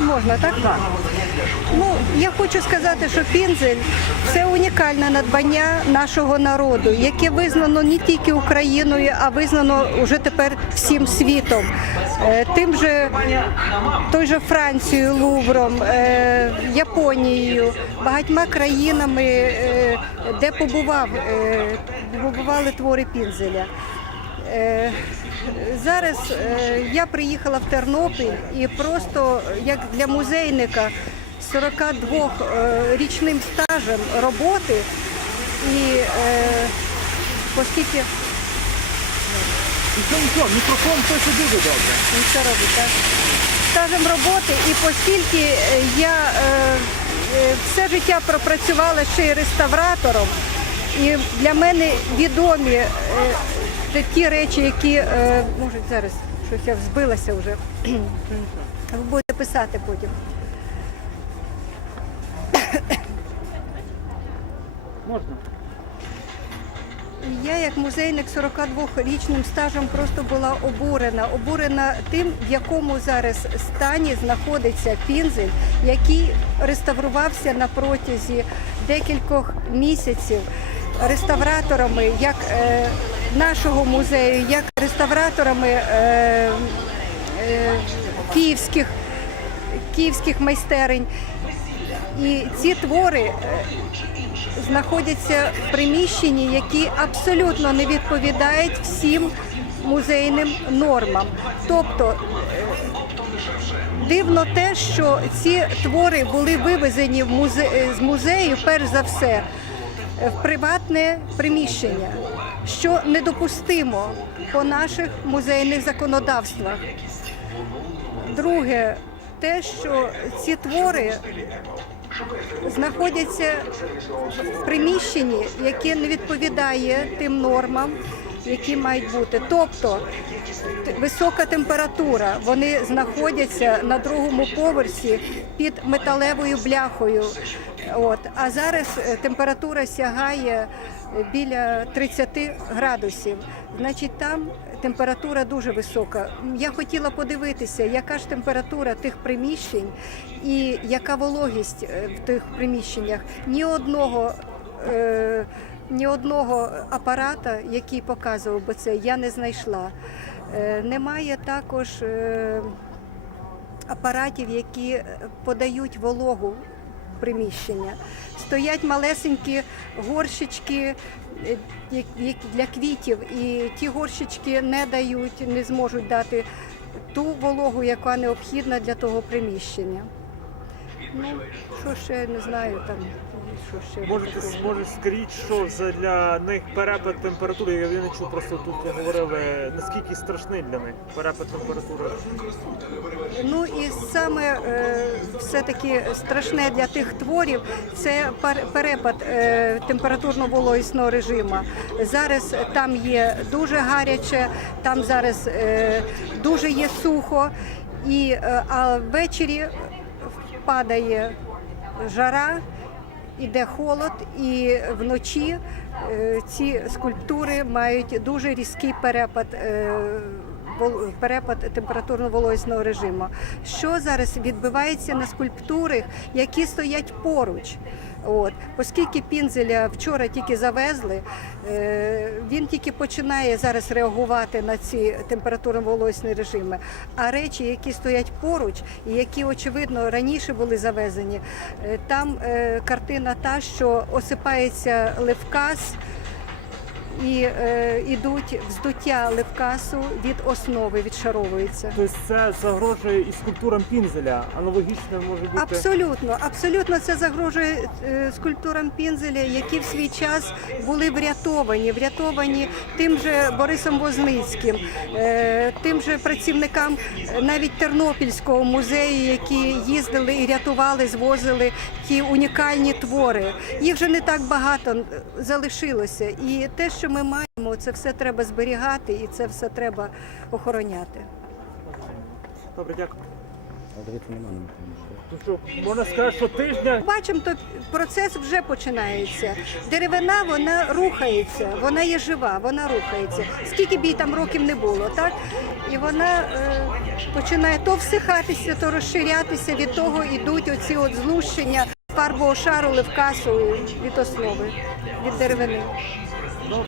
Можна так? Ну, я хочу сказати, що пінзель це унікальне надбання нашого народу, яке визнано не тільки Україною, а визнано вже тепер всім світом. Е, Тим же той же Францією, Лувром, е, Японією, багатьма країнами, е, де побував, побували твори пінзеля. Е, Зараз е, я приїхала в Тернопіль і просто як для музейника 42 е, річним стажем роботи і оскільки нічого, мікрофон пише дуже добре. він робить, так? Стажем роботи, і оскільки я все життя пропрацювала ще й реставратором, і для мене відомі е, те- ті речі, які е, може зараз щось я збилася вже. Ви будете писати потім. Можна? Я як музейник 42-річним стажем просто була обурена. Обурена тим, в якому зараз стані знаходиться пінзель, який реставрувався на протязі декількох місяців реставраторами як е, нашого музею, як реставраторами е, е, київських, київських майстерень. І ці твори знаходяться в приміщенні, які абсолютно не відповідають всім музейним нормам. Тобто дивно те, що ці твори були вивезені в музе... з музею, перш за все, в приватне приміщення, що недопустимо по наших музейних законодавствах. Друге, те, що ці твори знаходяться в приміщенні, яке не відповідає тим нормам, які мають бути. Тобто висока температура, вони знаходяться на другому поверсі під металевою бляхою. От. А зараз е, температура сягає е, біля 30 градусів. Значить, там температура дуже висока. Я хотіла подивитися, яка ж температура тих приміщень і яка вологість е, в тих приміщеннях. Ні одного. Е, Ні одного апарата, який показував би це, я не знайшла. Е, Немає також е, апаратів, які подають вологу в приміщення. Стоять малесенькі горщички для квітів, і ті горщички не дають, не зможуть дати ту вологу, яка необхідна для того приміщення. Ну, що ще не знаю там, що ще. Можете, може скажіть, що за для них перепад температури, я не чув, просто тут говорили, наскільки страшний для них перепад температури. Ну і саме е, все-таки страшне для тих творів це перепад е, температурно-вологісного режиму. Зараз там є дуже гаряче, там зараз е, дуже є сухо, і, а ввечері падає жара. Іде холод, і вночі е, ці скульптури мають дуже різкий перепад. Перепад температурно-вологісного режиму. Що зараз відбувається на скульптурах, які стоять поруч? От, оскільки пінзеля вчора тільки завезли, е, він тільки починає зараз реагувати на ці температурно-вологісні режими. А речі, які стоять поруч, і які очевидно раніше були завезені, е, там е, картина та, що осипається левкас. І е, ідуть вздуття левкасу від основи, відшаровується. Тобто це загрожує і скульптурам пінзеля, аналогічно може бути. Абсолютно, абсолютно це загрожує е, скульптурам Пінзеля, які в свій час були врятовані, врятовані тим же Борисом Возницьким, е, тим же працівникам навіть Тернопільського музею, які їздили і рятували, звозили ті унікальні твори. Їх вже не так багато залишилося. І те, що ми маємо, це все треба зберігати і це все треба охороняти. Добре, дякую. Що, можна сказати, що тижня Бачимо, то процес вже починається. Деревина вона рухається, вона є жива, вона рухається. Скільки б їй там років не було, так? І вона е, починає то всихатися, то розширятися. Від того йдуть оці от злущення фарбового шару ливкасу від основи, від деревини. Ну,